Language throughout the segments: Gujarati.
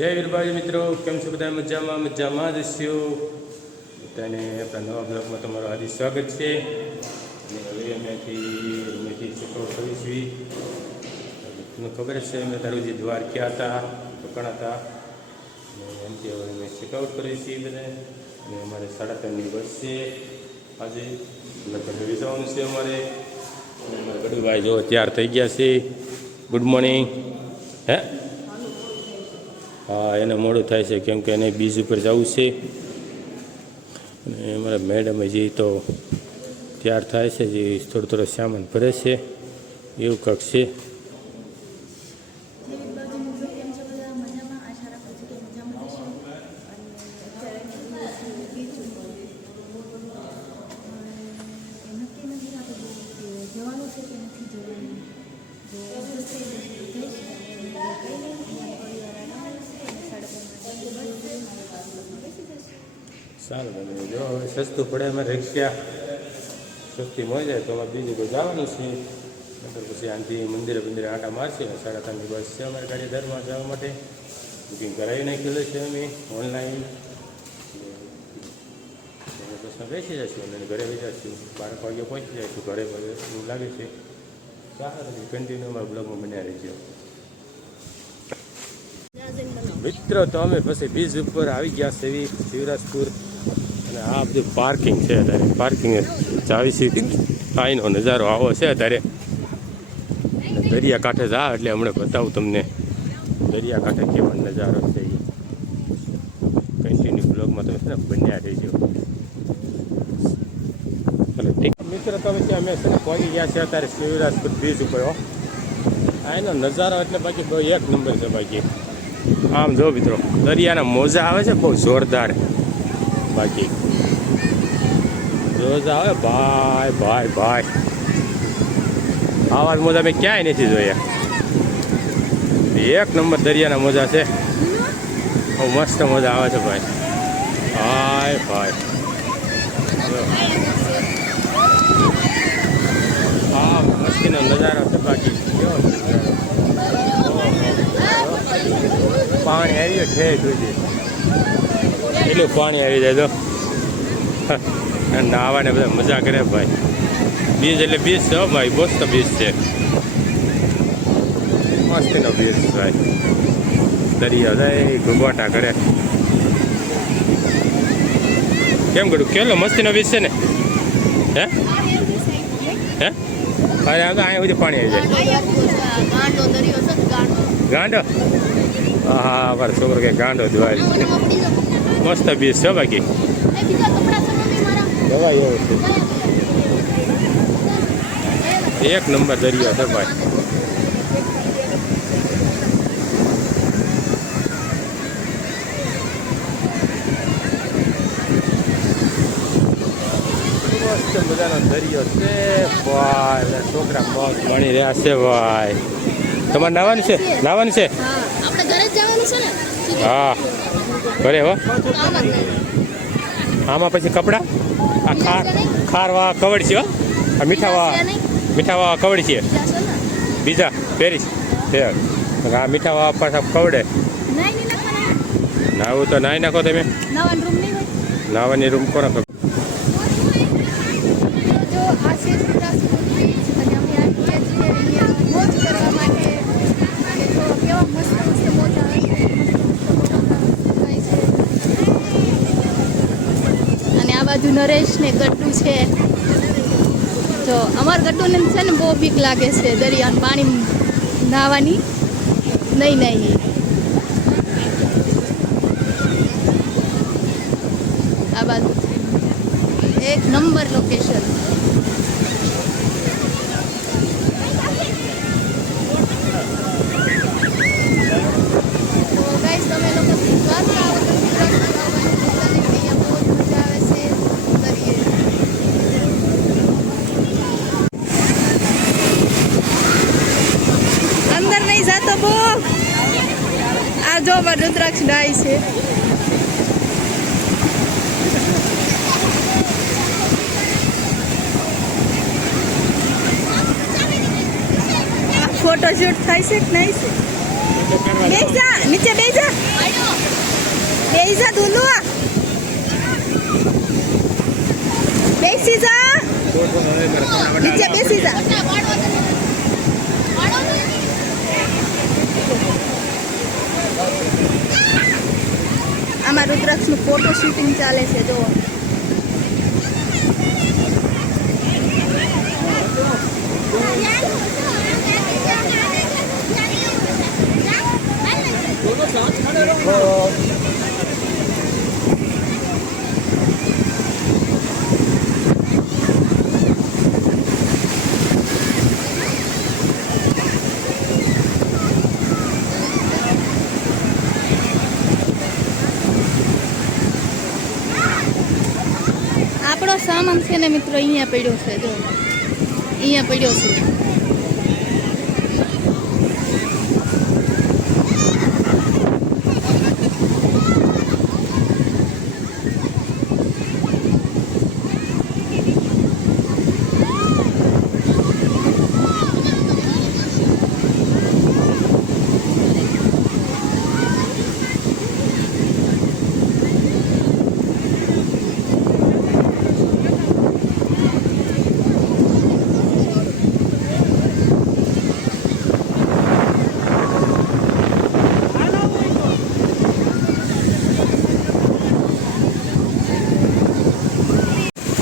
જય વીરભાઈ મિત્રો, કેમ છો બધા? મજામાં જશો. બધાને આપણા નવા બ્લોગમાં તમારું હાર્દિક સ્વાગત છે. અને હવે અમેથી ચેકઆઉટ કરીશું. તમને ખબર છે અમે તારુજી દ્વારકા હતા, રોકાણા હતા, અને એમથી હવે અમે ચેકઆઉટ કરીએ છીએ બધા. અને અમારે 3:30ની બસ છે આજે, લગભગ જવાનું છે અમારે. અને અમારા ગડુભાઈ જો તૈયાર થઈ ગયા છે. Good morning. હે હા, એને મોડું થાય છે કેમ કે એને બીજ ઉપર જવું છે. અને અમારા મેડમ હજી તો તૈયાર થાય છે, જે થોડો સામાન ભરે છે એવું કંઈક છે. સારું બને. જો હવે સસ્તું પડે અમારે રિક્ષા સસ્તી મળી જાય તો અમારે બીજું કોઈ જવાનું છે. નંતર પછી આનાથી મંદિરે આંટા મારશે. 3:30ની બસ છે અમારે ગાડીધારમાં જવા માટે. બુકિંગ કરાવી નાખેલું છે અમે ઓનલાઈન. બસમાં બેસી જઈશું અને ઘરે બેસી જઈશું. 12 વાગે પહોંચી જઈશું ઘરે. એવું લાગે છે. સારું, કન્ટિન્યુ અમારા બ્લોગમાં બન્યા રહીજો મિત્રો. તો અમે પછી બીજ ઉપર આવી ગયા છે શિવરાજપુર. અને આ બધું પાર્કિંગ છે અત્યારે. પાર્કિંગ ચાવીસી અહીંનો નજારો આવો છે અત્યારે. દરિયાકાંઠે જા એટલે હમણાં બતાવું તમને દરિયાકાંઠે કેવો નજારો છે. એ કન્ટિન્યુ બ્લોગમાં તમે છે ને બન્યા રહીજો. ચાલો ઠીક મિત્રો, તમે છે અમે છે ને પહોંચી ગયા છે અત્યારે શિવરાજપુર બીચ ઉપર. અહીંનો નજારો એટલે બાકી બહુ એક નંબર છે. બાકી આમ જો મિત્રો, દરિયાના મોજા આવે છે બહુ જોરદાર. બાકી રોજ આવે ભાઈ ભાઈ ભાઈ. આવા મોજા મેં ક્યાંય નથી જોયા. એક નંબર દરિયાના મોજા છે. બહુ મસ્ત મજા આવે છે ભાઈ. ભાઈ ભાઈ હા, મસ્તીનો નજારો છે. બાકી કેવો પાણી આવી છે સુધી એટલું પાણી આવી જાય તો નાવાને બધા મજા કરે ભાઈ. બીચ એટલે બીચ છે ભાઈ, મસ્ત બીચ છે. મસ્તીનો બીચ ભાઈ. દરિયો જાય ઘુબાટા કરે. કેમ કરું? કેટલો મસ્તીનો બીચ છે ને. હે હે અરે આમ તો અહીંયા સુધી પાણી આવી જાય. ગાંડો? હા, મારો છોકરો કે ગાંડો ધોવાય. મસ્ત બીચ છે બાકી. દવાઈ એવું છે. એક નંબર દરિયો છે ભાઈ. મસ્ત મજાનો દરિયો છે ભાઈ. છોકરા બસ ભણી રહ્યા છે ભાઈ. તમારે નાવાનું છે? નાવાનું છે? હા ઘરે હો. આમાં પછી કપડા આ ખારવા કવડ છે. આ મીઠાવા કવડ છે. બીજા પેરીસ આ મીઠાવા પાછા કવડે. નાવું તો નાઈ નાખો તમે. નાવાની રૂમ કોને ખબર? બાજુ નરેશ ને ગટ્ટુ છે. જો અમાર ગટ્ટુને છે ને બહુ બીક લાગે છે દરિયાનું પાણી નાહવાની. નહીં આ બાજુ એક નંબર લોકેશન. તો ગાઈસ, તમે લોકો દ્વારકા આવો તો જો રુદ્રાક્ષ ડાય છે. ફોટોશૂટ થાય છે કે નહીં છે? બેસા નીચે બેસા. રુદ્રાક્ષનું ફોટો શૂટિંગ ચાલે છે જો. આપણો સામાન છે ને મિત્રો અહીંયા પડ્યો છે જો, અહીંયા પડ્યો છે.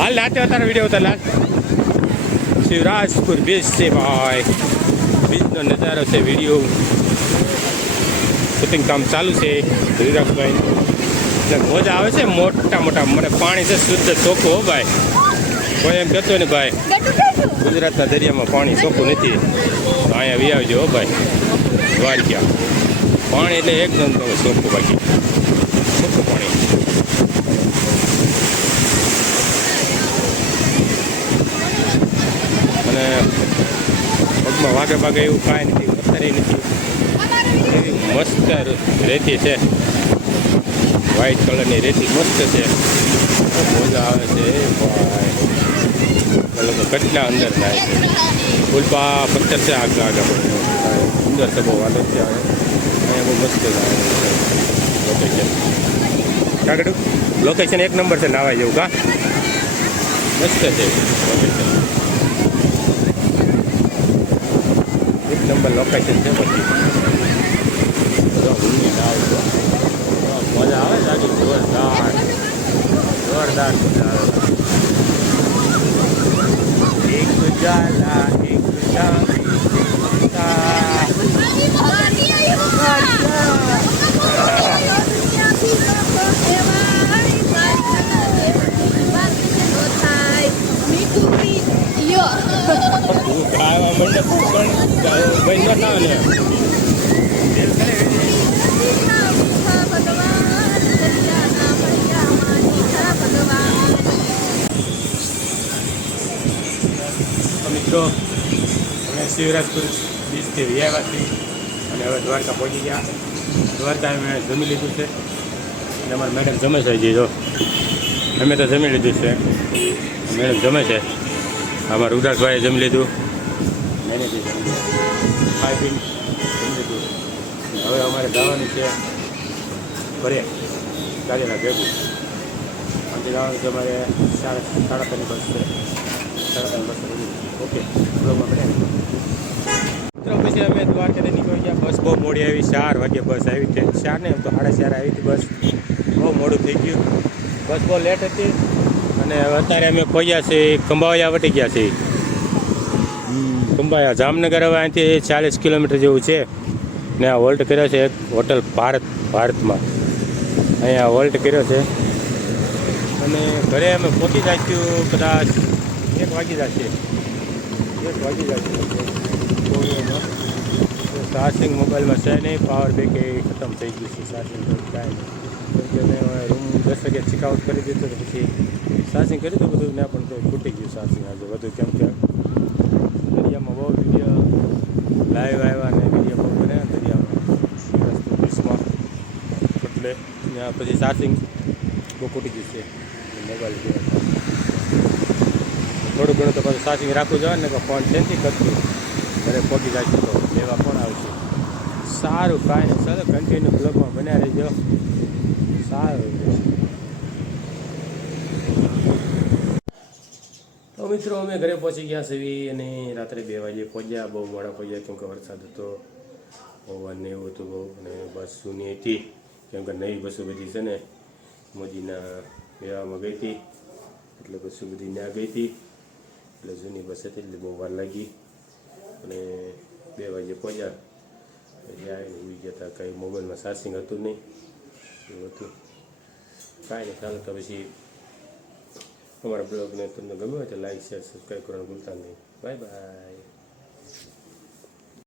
હાલ લાતે તારો વિડીયો ઉતાર લાલ. શિવરાજપુર બીચ છે ભાઈ, બીચનો નજારો છે. વિડીયો શૂટિંગ કામ ચાલુ છે ધીરજભાઈ. મજા આવે છે. મોટા મોટા મને પાણી છે શુદ્ધ ચોખ્ખું હો ભાઈ. કોઈ એમ કહેતો ને ભાઈ ગુજરાતના દરિયામાં પાણી ચોખ્ખું નથી, તો અહીંયા વી આવજો હો ભાઈ. દ્વારકા પાણી એટલે એકદમ ચોખ્ખું, બાકી ચોખ્ખું પાણી. અને પગમાં વાગે ભાગે એવું કાંઈ નથી, પથ્થરે નથી. એવી મસ્ત રેતી છે, વ્હાઈટ કલરની રેતી મસ્ત છે. મજા આવે છે ભાઈ. લોકો કેટલા અંદર થાય છે. ફૂલપા પથ્થર છે આગળ આગળ સુંદર છે, બહુ વાંધો છે. અહીંયા બહુ મસ્ત લોકેશન. કાગડું લોકેશન એક નંબર છે, નાવા જેવું કા મસ્ત છે લોકેશન. એક નંબર લોકેશન છે. પછી મજા આવે છે, જોરદાર જોરદાર મજા આવે. એક ઉજાલા એક ખાવા મંડપ પણ ભાઈ નતા ને મિત્રો. અમે શિવરાજપુર બીચથી વ્યાવ્યા છીએ અને હવે દ્વારકા પહોંચી ગયા. દ્વારકા અમે જમી લીધું છે અને અમારા મેડમ જમે છે. હજી જો અમે તો જમી લીધું છે, મેડમ જમે છે. અમારા રુદ્રાક્ષભાઈએ જમી લીધું, મેને બી જમી લીધું, ખાઈ પીને જમી લીધું. હવે અમારે જવાનું છે ઘરે ગાડીના ભેગું. આમથી જવાનું છે અમારે 3:30 બસ છે. 3:30 બસ. ઓકે બ્લોગમાં મળ્યા મિત્રો. પછી અમે દ્વારકાથી નીકળી ગયા. બસ બહુ મોડી આવી, 4 વાગે બસ આવી. 4 નહીં તો 4:30 આવી હતી બસ. બહુ મોડું થઈ ગયું, બસ બહુ લેટ હતી. અને અત્યારે અમે પહોંચ્યા છીએ ખંભાળિયા વટી ગયા છીએ. ખંભાળિયા જામનગર હવે અહીંથી 40 કિલોમીટર જેવું છે ને. આ હોલ્ટ કર્યો છે એક હોટલ ભારતમાં, અહીંયા હોલ્ટ કર્યો છે. અને ઘરે અમે પહોંચી જઈશું કદાચ 1 વાગી જશે. 1 વાગી જશે. ચાર્જિંગ મોબાઈલમાં છે નહીં, પાવર બેક એ ખતમ થઈ ગયું છે. ચાર્જિંગ કાંઈ નહીં. રૂમ 10 વાગે ચેકઆઉટ કરી દીધું તો પછી ચાર્જિંગ કરી દીધું બધું ને, પણ તો ખૂટી ગયું ચાર્જિંગ આજે બધું. કેમ કે દરિયામાં બહુ વિડીયો લાઈવ આવ્યા ને વિડીયો બહુ બન્યા દરિયામાં બીચમાં, એટલે ત્યાં પછી ચાર્જિંગ બહુ ખૂટી ગયું છે મોબાઈલ. થોડું ઘણું તો પછી ચાર્જિંગ રાખવું જોઈએ ને, ફોન નથી કરતું. ઘરે પહોંચી જાય તો લેવા કોણ આવશે. સારું કાંઈ નહીં, ચાલો કન્ટિન્યુ બ્લોગમાં બન્યા રહેજો. સારું તો મિત્રો અમે ઘરે પહોંચી ગયા છીએ અને રાત્રે 2 વાગે પહોંચ્યા. બહુ મોડા પહોંચ્યા કેમ કે વરસાદ હતો, પવન ને એવું હતું બહુ. અને બસ જૂની હતી કેમ કે નવી બસો બધી છે ને, મોજીના મેળામાં ગઈ હતી એટલે પછી બધી ત્યાં ગઈ હતી એટલે જૂની બસ હતી એટલે બહુ વાર લાગી અને 2 વાગે પહોંચ્યા એટલે આવીને ઉઈ ગયા હતા. કંઈ મોબાઈલમાં ચાર્જિંગ હતું નહીં એવું હતું. કાંઈ નહીં, ચાલો તો પછી અમારા બ્લોગને તમને ગમ્યો હોય તો લાઈક શેર સબસ્ક્રાઈબ કરવાનું ભૂલતા નહીં. Bye bye.